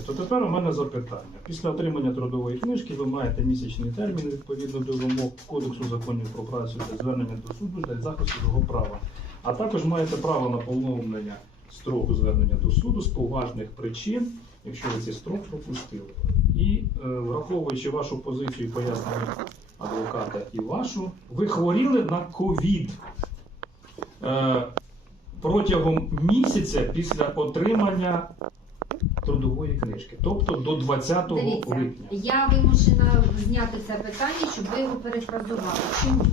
То тепер у мене запитання. Після отримання трудової книжки ви маєте місячний термін відповідно до вимог Кодексу законів про працю для звернення до суду для захисту свого права. А також маєте право на поновлення строку звернення до суду з поважних причин, якщо ви цей строк пропустили. І е, враховуючи вашу позицію і пояснення адвоката і вашу, ви хворіли на ковід. Е, протягом місяця після отримання трудової книжки, тобто до 20 Дивіться, липня. я вимушена зняти це питання, щоб ви його перефразували. Чому?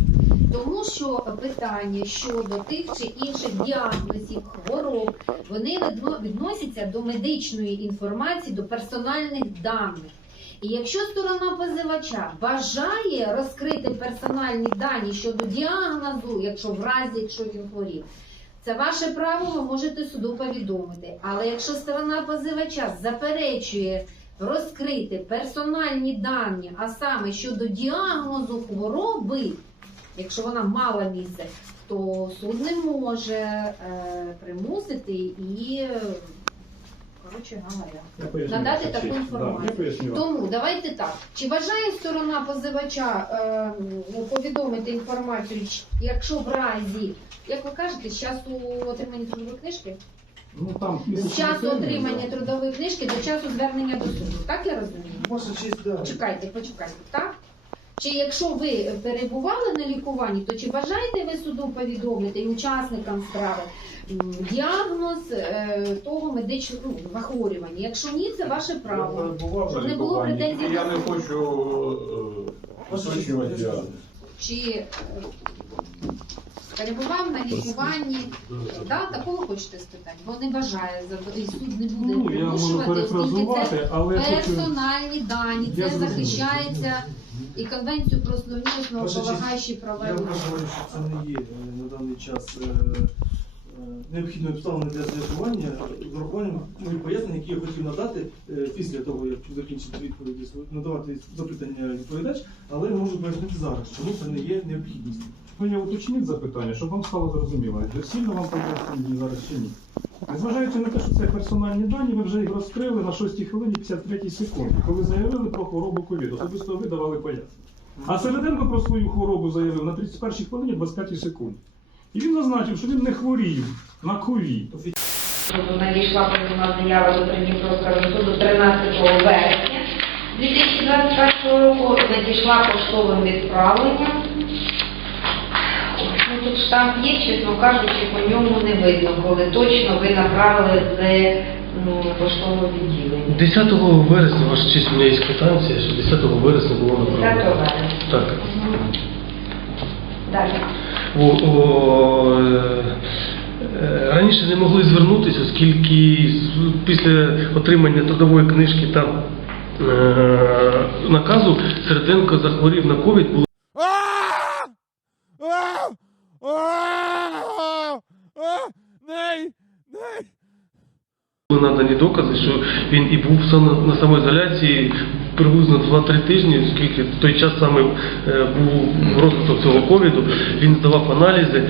Тому що питання щодо тих чи інших діагнозів, хвороб, вони відно- відносяться до медичної інформації, до персональних даних. І якщо сторона позивача бажає розкрити персональні дані щодо діагнозу, якщо в разі, якщо він хворів, це ваше право, ви можете суду повідомити. Але якщо сторона позивача заперечує розкрити персональні дані, а саме щодо діагнозу хвороби, якщо вона мала місце, то суд не може е, примусити і, коротше говоря, надати таку інформацію. Да. Тому давайте так. Чи бажає сторона позивача е, повідомити інформацію, якщо в разі, як ви кажете, з часу отримання трудової книжки? Ну, там З часу отримання да. трудової книжки до часу звернення до суду. Так я розумію? Ваша честь, да. Чекайте, почекайте, так? Чи якщо ви перебували на лікуванні, то чи бажаєте ви суду повідомити і учасникам справи м, діагноз е, того медичного ну, захворювання? Якщо ні, це ваше Я право. перебував Щоб на не було лікуванні, претензій і я до не суду. хочу е, уточнювати діагноз. чи е, перебував на лікуванні. Да, такого хочете спитати, бо не бажає і суд не буде Ну, я можу примушувати, оскільки це перефразувати, але я хочу... персональні дані, Я це зрозумів. захищається і конвенцію про основні основополагаючі права. Я людини. вважаю, що це не є е, на даний час е, е, необхідною обставиною для з'ясування з урахуванням моїх пояснень, які я хотів надати е, після того, як закінчити відповіді, надавати запитання відповідач, але можу пояснити зараз, чому це не є необхідністю. Мені уточніть запитання, щоб вам стало зрозуміло, доцільно вам пояснені зараз чи ні. Незважаючи на те, що це персональні дані, ви вже їх розкрили на 6 хвилині 53 секунді, коли заявили про хворобу ковід. Особисто ви давали пояснення. А Середенко про свою хворобу заявив на 31 хвилині 25 секунд. І він зазначив, що він не хворів на ковід. Надійшла позовна заява до Придніпровського суду 13 вересня 2021 року. Надійшла поштовим відправленням. Ну, штамп є, чесно кажучи, по ньому не видно, коли точно ви направили з м, поштового відділення. 10 вересня, ваша честь, у мене є квитанція, що 10 вересня було направлено. 10 вересня. Так. Далі. О, о, е, е, раніше не могли звернутися, оскільки після отримання трудової книжки та е, наказу Середенко захворів на ковід, було були надані докази, що він і був на самоізоляції приблизно 2-3 тижні, оскільки в той час саме е, був розвиток цього ковіду, він здавав аналізи.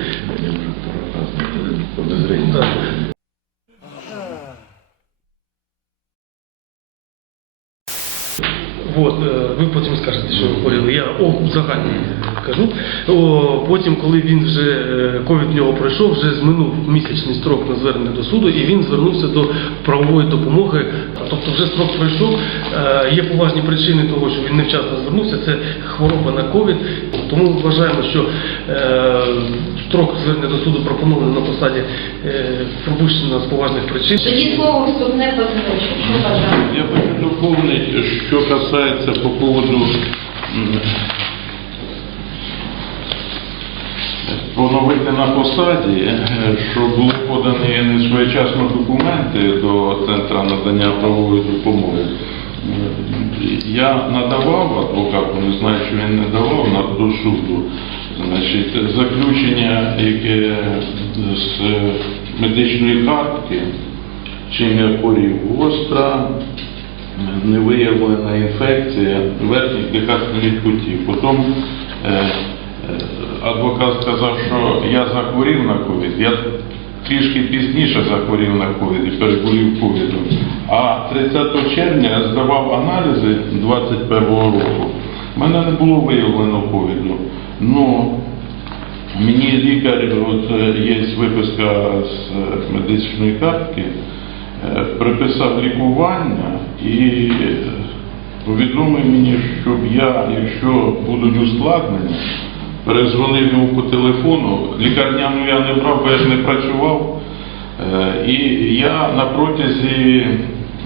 Так. Е, ви потім скажете, що ви хворіли. Я о, загально кажу. О, потім, коли він вже е, ковід в нього пройшов, вже зминув місячний строк на звернення до суду, і він звернувся до правової допомоги. Тобто вже строк пройшов. Е, Є поважні причини того, що він невчасно звернувся. Це хвороба на ковід. Тому вважаємо, що е, строк звернення до суду пропонований на посаді е, пропущено з поважних причин. Тоді слово вступне бажаєте? Я хочу доповнити, що касається по поводу поновити на посаді, е, що були подані несвоєчасно документи до Центру надання правової допомоги. Е, Я надавав адвокату, не знаю, чи він не давав до суду. Значить, заключення, яке з медичної картки, чи не хворів гостра, невиявлена інфекція верхніх дихательних путів. Потім е, е, адвокат сказав, що я захворів на ковід. Я трішки пізніше захворів на ковід і переболів ковідом. А 30 червня я здавав аналізи 21 року. У мене не було виявлено ковіду. Ну, Мені лікар, от е, є виписка з медичної картки, приписав лікування і е, повідомив мені, щоб я, якщо будуть ускладнення, перезвонив йому по телефону. Лікарняну я не брав, бо я ж не працював. Е, І я на протязі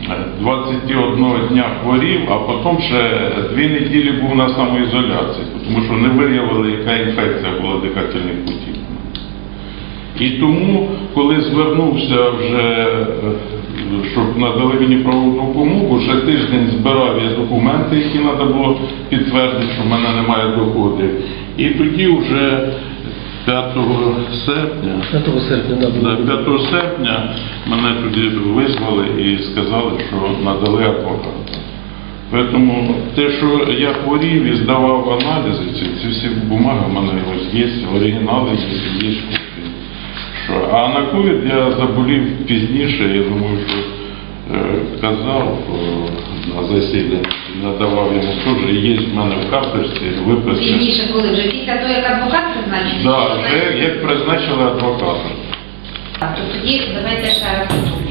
е, 21 дня хворів, а потім ще дві неділі був на самоізоляції, тому що не виявили, яка інфекція була дихательних путів. І тому, коли звернувся вже, е, щоб надали мені правову допомогу, вже тиждень збирав я документи, які треба було підтвердити, що в мене немає доходів. І тоді вже 5 серпня 5 серпня, да, Да, 5 серпня мене туди визвали і сказали, що надали адвоката. Тому те, що я хворів і здавав аналізи, ці, ці всі бумаги в мене ось є, оригінали є, є. Що, а на ковід я заболів пізніше, я думаю, що казав на засіданні, надавав йому теж, є в мене в карточці виписки. Пізніше, коли вже після того, як адвокат призначений? Да, чи вже як призначили адвоката. Так, то тоді давайте ще раз послухаємо.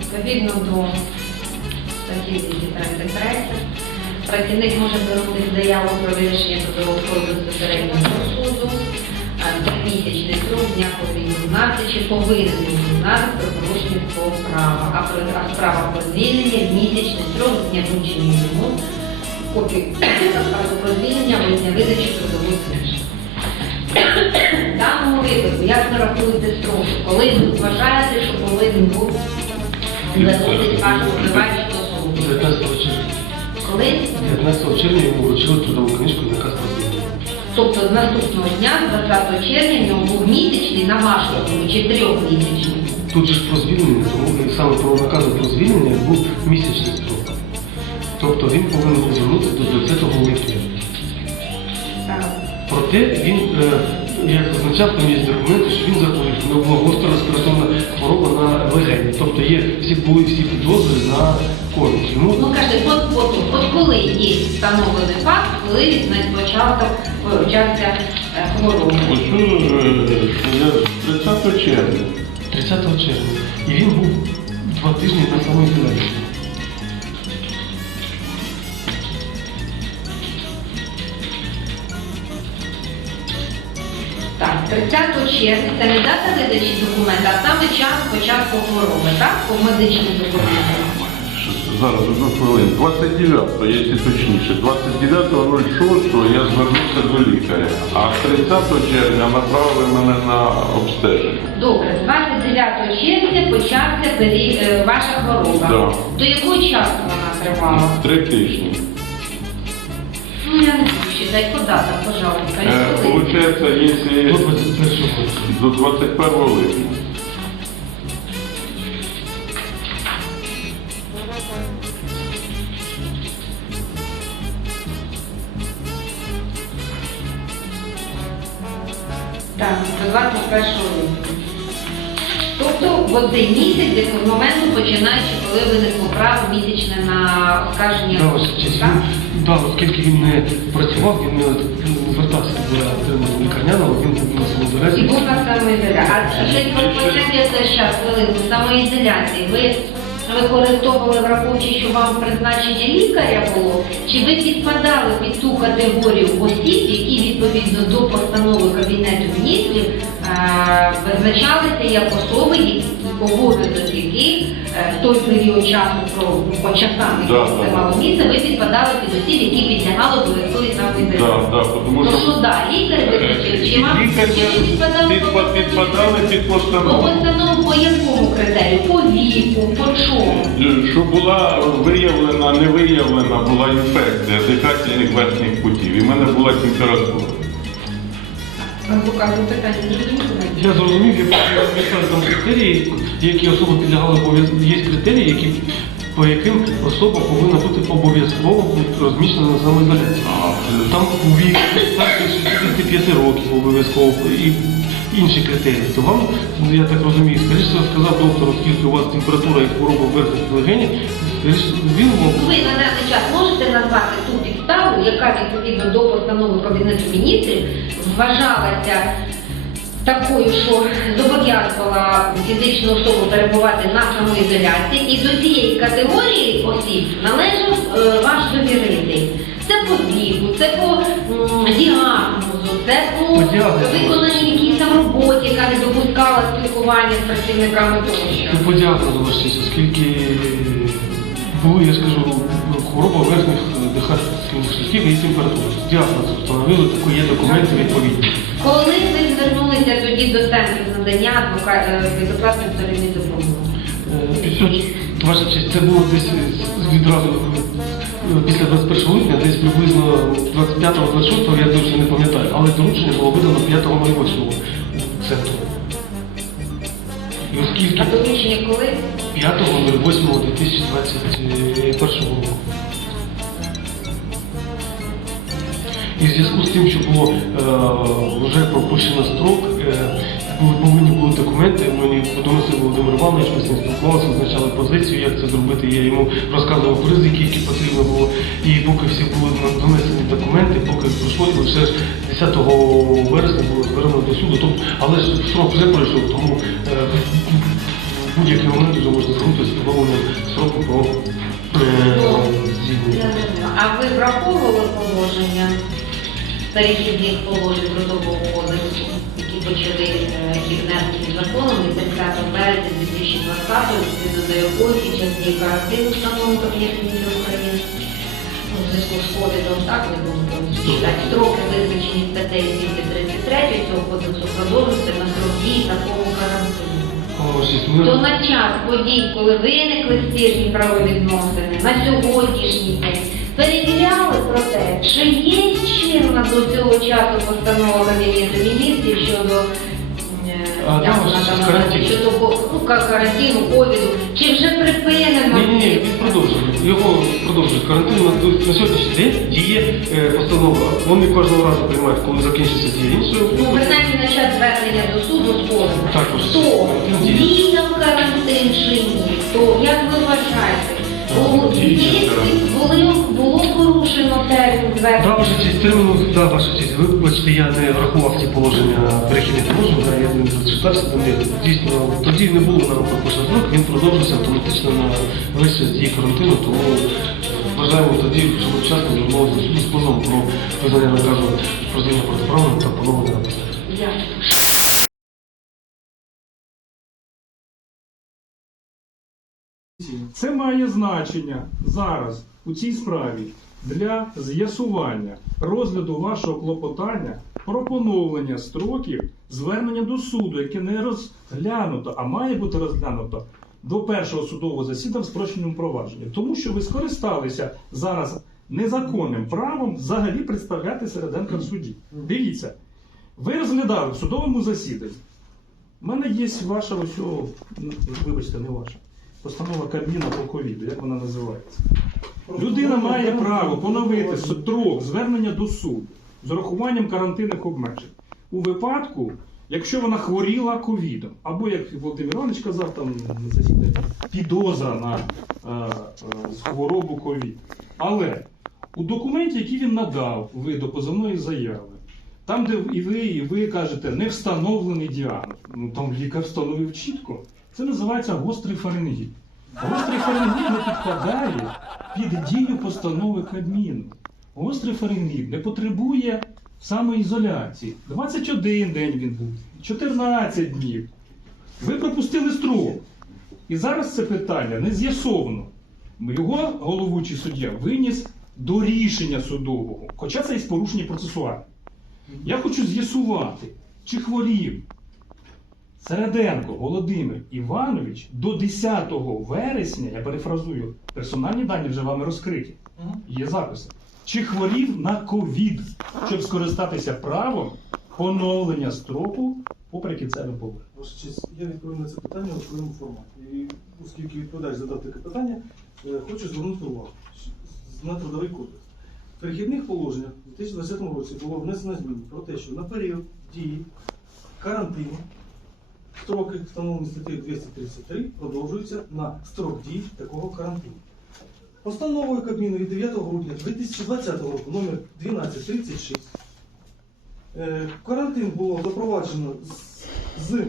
Відповідно до статті 233, працівник може звернутися з заявою про вирішення трудового кодексу безпосередньо до суду, тримісячний строк з дня подання чи повинен узнати про порушення свого права, а про а справа про звільнення місячний строк з дня вручення йому копію справи про звільнення або дня видачі трудової книжки. В даному випадку, як ви рахуєте строки, коли ви вважаєте, що повинен бути звернутися ваш обвинувачений до суду? 19 червня. Коли? 19 червня йому вручили трудову книжку і наказ про звільнення. Тобто з наступного дня, з 20 червня, в нього був місячний на вашу думку, чи трьохмісячний? Тут же ж про звільнення, тому і саме про наказу про звільнення був місячний строк. Тобто він повинен звернутися до 20 липня. Проте він, е, як зазначав, там є документи, що він захворів, у нього була гостра респіраторна хвороба на легені. Тобто є всі були всі підозри на ковід. Йому Ну кажи, от, от, от коли є встановлений факт, коли він на початок почався е, хвороба? Ось е, що я з 30 червня. 30 червня. І він був два тижні на самоізоляції. 30 червня це не дата видачі документа, а саме час початку хвороби, так? По медичним документам. Зараз одну хвилину. 29-го, якщо точніше, 29.06 я звернувся до лікаря, а 30 червня направили мене на обстеження. Добре, з 29 червня почався пері- е, ваша хвороба. Да. До якого часу вона тривала? Три тижні. Ну, я не буду считать пожалуйста. Е. Получається, До якщо 21 до 21 липня. Так, до 21 липня. Тобто в один місяць десь з моменту починаючи, коли виникло право місячне на оскарження. Так? Да, оскільки він не працював, він не звертався до лікарняного, він був на І самоізоляції. був на самоізоляції. А ще розпочаття це час хвилинку самоізоляції. Ви використовували, враховуючи, що вам призначення лікаря було, чи ви підпадали під ту категорію осіб, які відповідно до постанови Кабінету міністрів е, визначалися як особи, які обов'язок яких е, в той період часу про по часам, Да, які да, це мало місце, ви підпадали під осіб, які підлягали обов'язковій самоізоляції. Да, да, тому що що да, лікар визначив, чи вам лікар чи підпадали підпа- підпадали під по постанову. постанову по якому критерію? По віку, по чому? Що була виявлена, не виявлена була інфекція дихательних верхніх путів, і в мене була температура. Адвокату питання? Я зрозумів, я писав там критерії, які особи підлягали обов'язку. Є критерії, які по яким особа повинна бути обов'язково розміщена на самоізоляції. Там вік старше 65 років обов'язково і інші критерії. То вам, ну, я так розумію, скоріше сказав доктор, оскільки у вас температура і хвороба верхніх легенів, скоріше він вам Ви на даний час можете назвати ту підставу, яка відповідно до постанови Кабінету міністрів вважалася такою, що зобов'язувала фізичну особу перебувати на самоізоляції, і до цієї категорії осіб належав е, ваш довіритель. Це по віку, це по діагнозу, це по виконаній якійсь там роботі, яка не допускала спілкування з працівниками тощо. По діагнозу оскільки були, я ж кажу, хвороба верхніх дихальних шляхів і температура. Діагноз встановили, такі є документи відповідні. Коли ви звернулися тоді до центру надання е, безоплатної вторинної допомоги? Е, Ваша честь, це було десь відразу е, після 21 липня, десь приблизно 25-26, я точно не пам'ятаю, але доручення було видано 5.08 центру. А доручення коли? 5.08.2021 року. І в зв'язку з тим, що було е, вже пропущено строк, е, повинні були документи, мені доносив Володимир Іванович, ми з ним спілкувалися, визначали позицію, як це зробити. Я йому розказував ризики, які потрібно було. І поки всі були донесені документи, поки пройшло, і лише 10 вересня було звернено до суду. Тобто, але ж срок вже пройшов, тому е, будь-який момент можна звернутися з встановленням строку про е, звільнення. А ви враховували положення перехідних положень трудового кодексу, які почали е, які законом від 30 березня 2020 відповідно до якої під час дії карантину встановленого Кабінету міністрів України ну, в зв'язку з ковідом, так не повністю читати, строки визначені статтею 233 цього кодексу продовжуються на срок дії такого карантину. Ми- То на час подій, коли виникли спірні правовідносини, на сьогоднішній день перевіряли про те, чи є чинна до цього часу постанова Кабінету міністрів щодо А, як там вона ж там карантин. називається, щодо ну, карантину, ковіду, чи вже припинено? Ні, ні, ні, він продовжує. Його продовжує карантин. На, на сьогоднішній день діє е, постанова. Вони кожного разу приймають, коли закінчиться дія іншої. Ну, принаймні на час звернення до суду скоро. Також. То Діє. діяв карантин чи ні? То як ви вважаєте? Термін ваша честь, терміну, да, ваша честь. Ви бачите, я не врахував ці положення перехідних положень, я не зачитався до них. Дійсно, тоді не було нам пропущено срок, він продовжився автоматично на весь дії карантину, тому вважаємо тоді, що ми вчасно суду з позовом про визнання наказу про звільнення протиправним та поновлення на посаді. Це має значення зараз у цій справі для з'ясування розгляду вашого клопотання про поновлення строків звернення до суду, яке не розглянуто, а має бути розглянуто до першого судового засідання в спрощеному провадженні. Тому що ви скористалися зараз незаконним правом взагалі представляти Середенка в суді. Дивіться, ви розглядали в судовому засіданні. У мене є ваша ось, ну, вибачте, не ваша. Постанова Кабміна по ковіду, як вона називається. Людина має право поновити строк звернення до суду з урахуванням карантинних обмежень. У випадку, якщо вона хворіла ковідом, або, як Володимир Іванович казав там на засіданні, підозра на е, е, хворобу ковід. Але у документі, який він надав, ви до позовної заяви, там, де і ви, і ви кажете, не встановлений діагноз. Ну там лікар встановив чітко. Це називається гострий фарингіт. Гострий фарингіт не підпадає під дію постанови Кабміну. Гострий фарингіт не потребує самоізоляції. 21 день він був, 14 днів. Ви пропустили строк. І зараз це питання не з'ясовано. Його головуючий суддя виніс до рішення судового, хоча це і порушення процесуальне. Я хочу з'ясувати, чи хворів Середенко Володимир Іванович до 10 вересня, я перефразую, персональні дані вже вами розкриті. Є записи. Чи хворів на ковід, щоб скористатися правом поновлення строку по прикінцевим положенням. Ваша честь, я відповім на це питання у своєму форматі. І оскільки відповідач задав таке питання, е, хочу звернути увагу на трудовий кодекс. В перехідних положеннях у 2020 році було внесено зміни про те, що на період дії карантину строки, встановлені статтею 233, продовжуються на строк дії такого карантину. Постановою Кабміну від 9 грудня 2020 року номер 1236 Е, Карантин було запроваджено з, з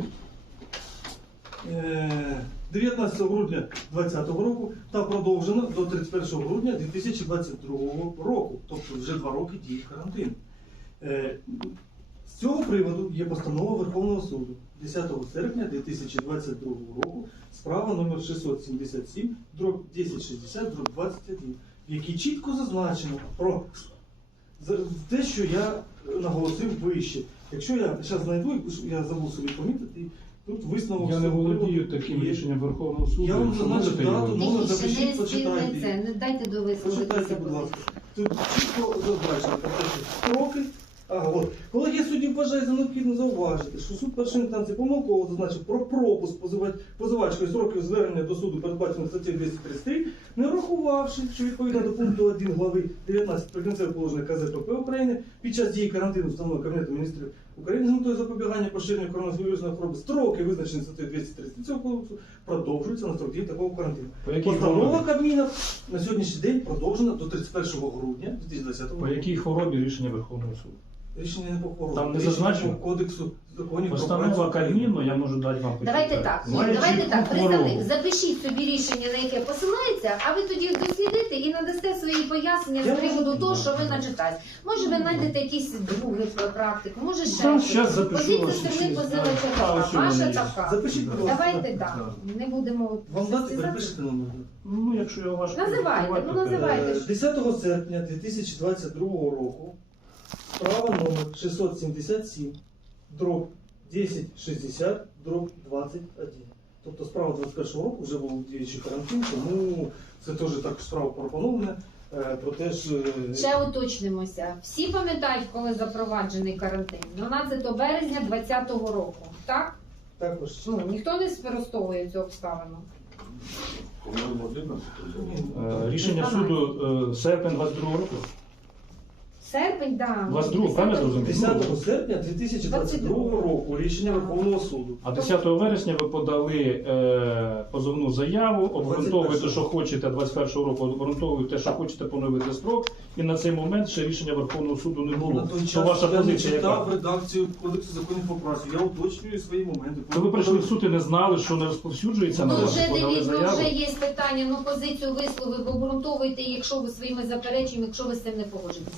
е, 19 грудня 2020 року та продовжено до 31 грудня 2022 року, тобто вже два роки діє карантин. Е, З цього приводу є постанова Верховного суду 10 серпня 2022 року, справа номер 677, дроб 1060, дроб 21, в якій чітко зазначено про те, що я наголосив вище. Якщо я зараз знайду, я забув собі помітити, тут висновок. Я не володію таким рішенням Верховного суду. Я вам Якщо зазначив дату, можна запишіть, не почитайте. не дайте до Почитайте, будь ласка. Тут чітко зазначено про те, що строки. Ага, от. Колегія суддів вважає за необхідно зауважити, що суд першої інстанції помилково зазначив про пропуск позивач, позивачкою сроків звернення до суду, передбачених статтею 233, не врахувавши, що відповідно до пункту 1 глави 19 прикінцевих положення КЗПП України під час дії карантину встановленого Кабінету міністрів України з метою запобігання поширення коронавірусної хвороби строки, визначені статтею 230 цього кодексу, продовжуються на строк дії такого карантину. По Постанова? Кабміна на сьогоднішній день продовжена до 31 грудня 2020 року. По якій хворобі рішення Верховного суду? Рішення не по хворобі. Там не зазначено? кодексу законів Постанова. Кабміну, я можу дати вам Давайте так, ні, Має давайте так, хворобу. представник, запишіть собі рішення, на яке посилається, а ви тоді дослідите і надасте свої пояснення Я з приводу того, що ви начитаєте. Може, ви знайдете якісь другі практику, може ще Там щось. щас запишу позивача. А, така, ось у мене ваша є. така. Запишіть, будь ласка. Давайте так, не будемо Вам дати, перепишете номер. Ну, якщо я важко. Називайте, ну, називайте. Е, 10 серпня 2022 року справа номер 677, дроб 1060, дроб 21. Тобто справа 21 року вже був діючий карантин, тому це теж так справа пропонована. Е, Про те ж е, Ще уточнимося. Всі пам'ятають, коли запроваджений карантин? 12 березня 2020 року. Так? також Ну, ніхто не спростовує цю обставину. По-моєму, 11 було. Е, Рішення суду серпень 22 року. Серпень, да. 22, правильно зрозумів? 10 серпня 2022 року рішення Верховного суду. А 10 вересня ви подали е, позовну заяву, обґрунтовуєте, що хочете 21 року, обґрунтовуєте, що хочете поновити строк, і на цей момент ще рішення Верховного суду не На було. той То ваша я не позиція читав яка? редакцію Кодексу законів про працю. Я уточнюю свої моменти. То ви прийшли в суд і не знали, що не розповсюджується на Ну вас, вже подали дивіться, ну заяву. вже є питання, ну позицію висловив, обґрунтовуйте, якщо ви своїми запереченнями, якщо ви з цим не погоджуєтесь.